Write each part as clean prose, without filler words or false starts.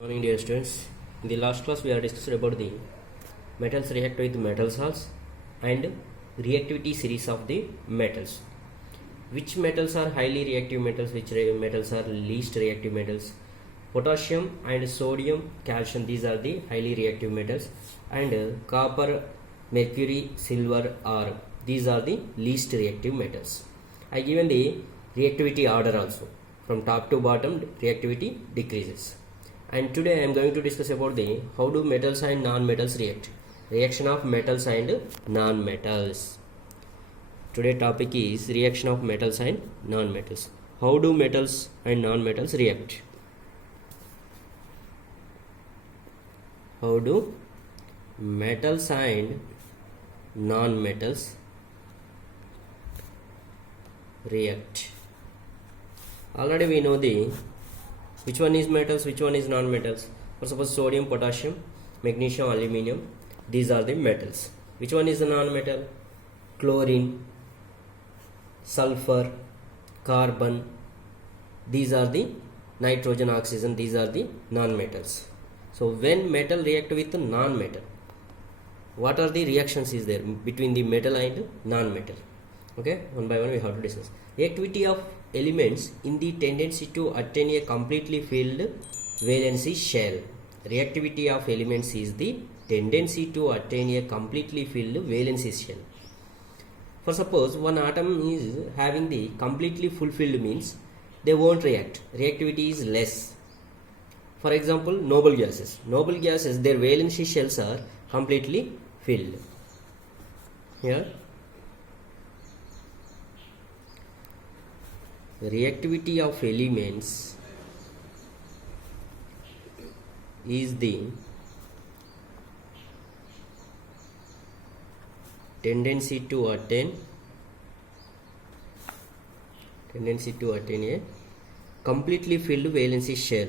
Morning, dear students. In the last class, we are discussed about the metals react with metal salts and reactivity series of the metals. Which metals are highly reactive metals? Which metals are least reactive metals? Potassium and sodium, calcium. These are the highly reactive metals, and copper, mercury, silver are these are the least reactive metals. I given the reactivity order also. From top to bottom, reactivity decreases. And today I am going to discuss about the how do metals and non-metals react. Reaction of metals and non-metals. Today topic is reaction of metals and non-metals. How do metals and non-metals react? How do metals and non-metals react? Already we know the which one is metals, which one is non-metals. For suppose sodium, potassium, magnesium, aluminium, these are the metals. Which one is the non-metal? Chlorine, sulfur, carbon, these are the nitrogen, oxygen, these are the non-metals. So when metal react with non-metal, what are the reactions is there between the metal and non-metal? Okay, one by one we have to discuss. Reactivity of elements in the tendency to attain a completely filled valency shell. Reactivity of elements is the tendency to attain a completely filled valency shell. For suppose one atom is having the completely fulfilled means they won't react. Reactivity is less. For example, noble gases. Noble gases, their valency shells are completely filled. Here reactivity of elements is the tendency to attain a completely filled valency shell.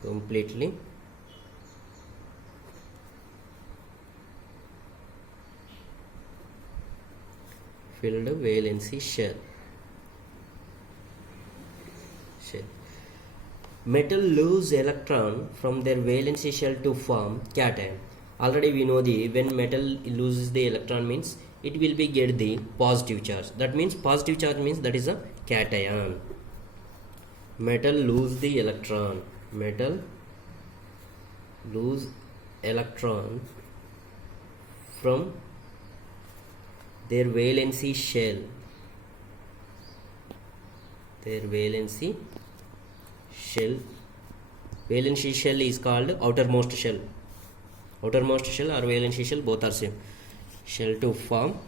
Completely filled valency shell. Metal lose electron from their valency shell to form cation. Already we know the when metal loses the electron means it will be get the positive charge. That means positive charge means that is a cation. Metal lose the electron. Metal lose electron from their valency shell. Their valency shell. Valency shell is called outermost shell. Outermost shell or valency shell, both are same. Shell to form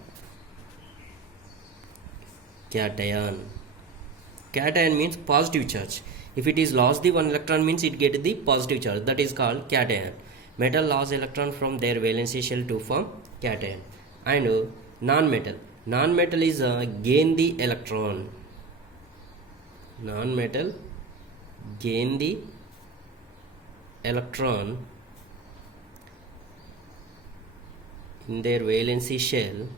cation. Cation means positive charge. If it is lost the one electron means it get the positive charge. That is called cation. Metal lost electron from their valency shell to form cation. And non-metal. Non-metal is gain the electron. Non-metal gain the electron in their valency shell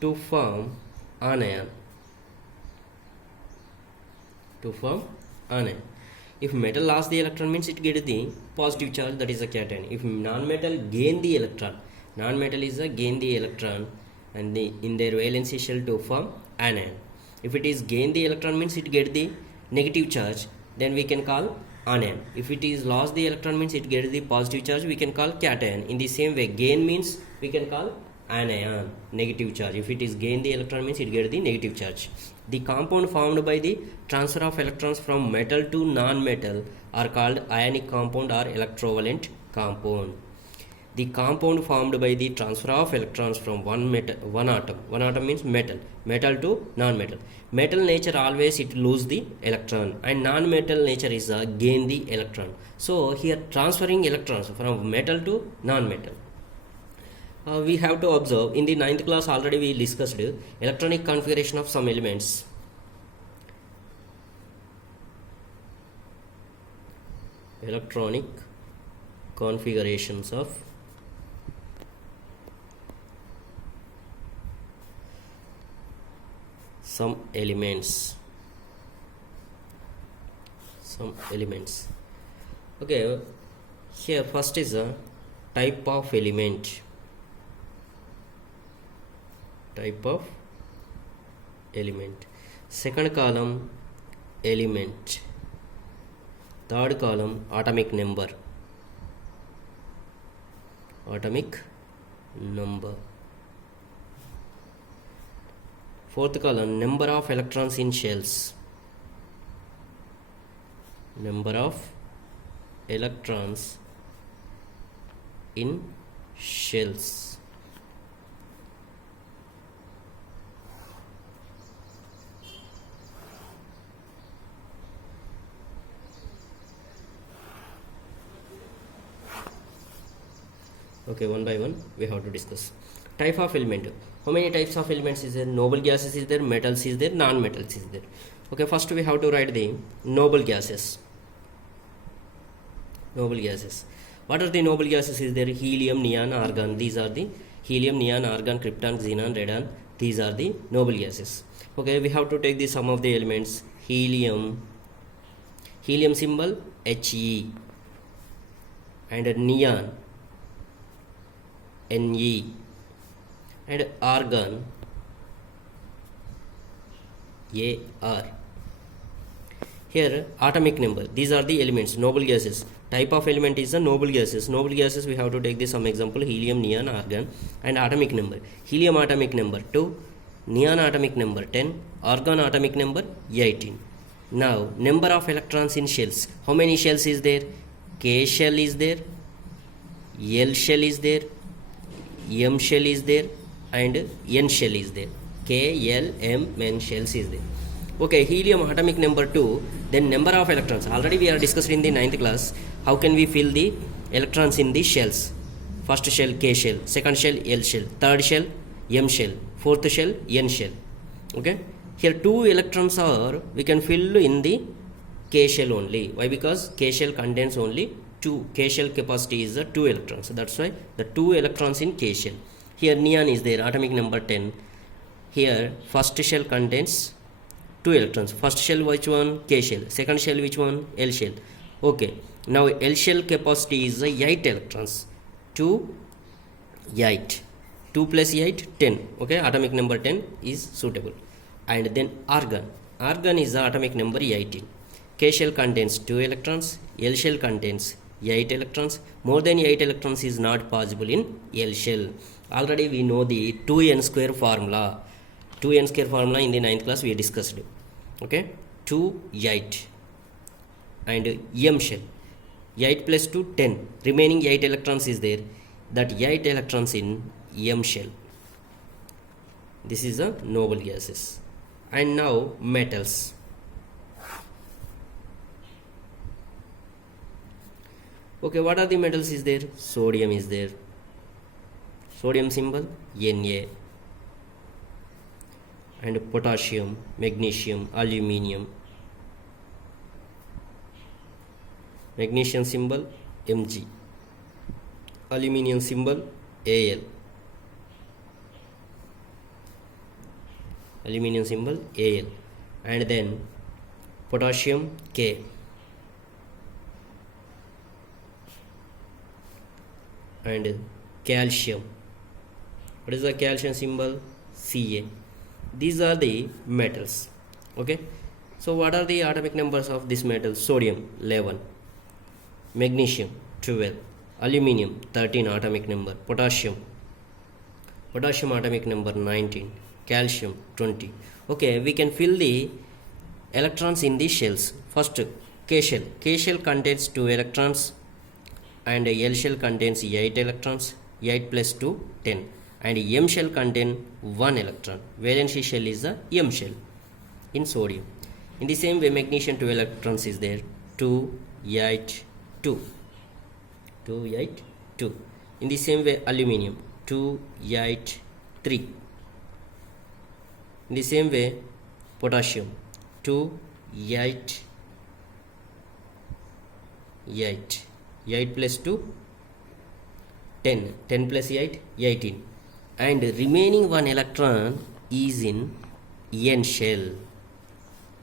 to form anion. If metal lost the electron means it gets the positive charge, that is a cation. If non-metal gain the electron, non-metal is a gain the electron and in their valency shell to form anion. If it is gain the electron means it get the negative charge, then we can call anion. If it is lost the electron means it gets the positive charge, we can call cation. In the same way, gain means we can call anion, negative charge. If it is gain the electron means it gets the negative charge. The compound formed by the transfer of electrons from metal to non-metal are called ionic compound or electrovalent compound. The compound formed by the transfer of electrons from one atom means metal to non-metal. Metal nature always it lose the electron and non-metal nature is gain the electron. So here transferring electrons from metal to non-metal. We have to observe in the 9th class already we discussed electronic configuration of some elements. Electronic configurations of some elements. Okay, here first is a type of element. Second column element. Third column atomic number. Fourth column number of electrons in shells. Okay, one by one we have to discuss. Type of element. How many types of elements is there? Noble gases is there, metals is there, non-metals is there. Okay, first we have to write the noble gases. What are the noble gases is there? Helium, neon, argon. These are the helium, neon, argon, krypton, xenon, radon. These are the noble gases. Okay, we have to take the sum of the elements. Helium symbol He, and neon Ne, and argon Ar. Here atomic number. These are the elements, noble gases. Type of element is the noble gases. Noble gases we have to take this some example: helium, neon, argon, and atomic number. Helium atomic number 2, neon atomic number 10, argon atomic number 18. Now number of electrons in shells. How many shells is there? K shell is there, L shell is there, M shell is there, and N shell is there. K, L, M, N shells is there. Okay, helium atomic number 2, then number of electrons. Already we are discussed in the 9th class. How can we fill the electrons in the shells? First shell K shell, second shell L shell, third shell M shell, fourth shell N shell. Okay, here 2 electrons are we can fill in the K shell only. Why? Because K shell contains only 2. K shell capacity is 2 electrons. So that's why the 2 electrons in K shell. Here neon is there, atomic number 10. Here first shell contains 2 electrons. First shell which one? K shell. Second shell which one? L shell. Okay, now L shell capacity is 8 electrons. 2 plus 8 10. Okay, atomic number 10 is suitable. And then argon is the atomic number 18. K shell contains 2 electrons, L shell contains 8 electrons. More than 8 electrons is not possible in L shell. Already we know the 2n square formula. 2n square formula in the 9th class we discussed. Okay, 2 8 and M shell. 8 plus 2 10. Remaining 8 electrons is there. That 8 electrons in M shell. This is a noble gases. And now metals. Okay, what are the metals is there? Sodium is there. Sodium symbol Na. And potassium, magnesium, aluminium. Magnesium symbol Mg. Aluminium symbol Al. Aluminium symbol Al. And then potassium K. And calcium. What is the calcium symbol? Ca. These are the metals. Okay, so what are the atomic numbers of this metal? Sodium 11, magnesium 12, aluminium 13 atomic number, potassium atomic number 19, calcium 20. Okay, we can fill the electrons in the shells. First K shell. K shell contains 2 electrons and L shell contains 8 electrons. 8 plus 2 10. And M shell contain 1 electron. Valency shell is the M shell in sodium. In the same way, magnesium 2 electrons is there. 2 8 2. 2 8 2. In the same way, aluminium 2 8 3. In the same way, potassium 2 8 8. 8 plus 2 10. 10 plus 8 18. And remaining 1 electron is in N shell.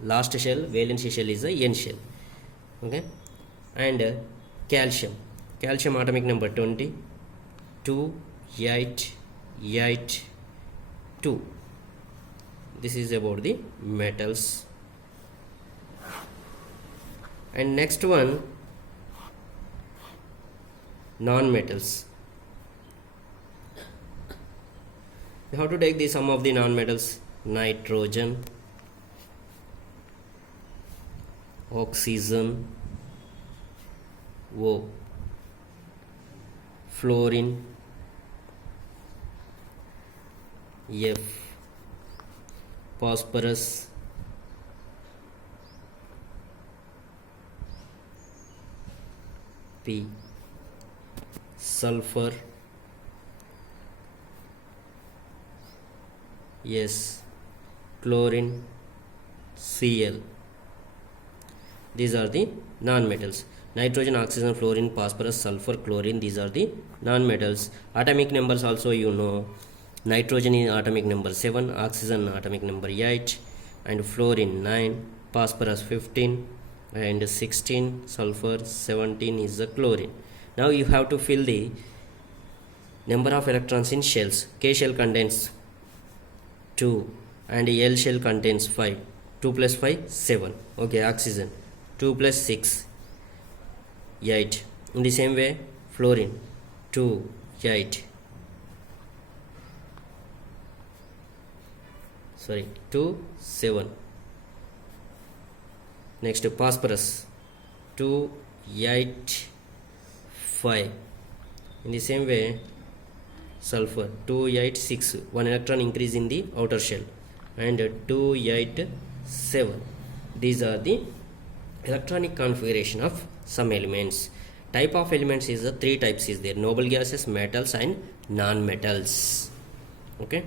Last shell, valency shell is the N shell. Okay, and calcium atomic number 20, 2, 8, 8, 2. This is about the metals. And next one, non-metals. You have to take the sum of the non-metals: nitrogen, oxygen, O, fluorine, F, phosphorus, P, sulfur, S, chlorine, Cl. These are the non-metals. Nitrogen, oxygen, fluorine, phosphorus, sulfur, chlorine. These are the non-metals. Atomic numbers also you know. Nitrogen is atomic number 7, oxygen atomic number 8, and fluorine 9, phosphorus 15, and 16, sulfur 17 is the chlorine. Now you have to fill the number of electrons in shells. K shell contains 2 and L shell contains 5. 2 plus 5, 7. Okay, oxygen 2 plus 6, 8. In the same way, fluorine 2, 8. 2, 7. Next, phosphorus 2, 8, 5. In the same way, sulfur 2, 8, 6. 1 electron increase in the outer shell, and 2, 8, 7. These are the electronic configuration of some elements. Type of elements is the 3 types is there: noble gases, metals, and non-metals. Okay.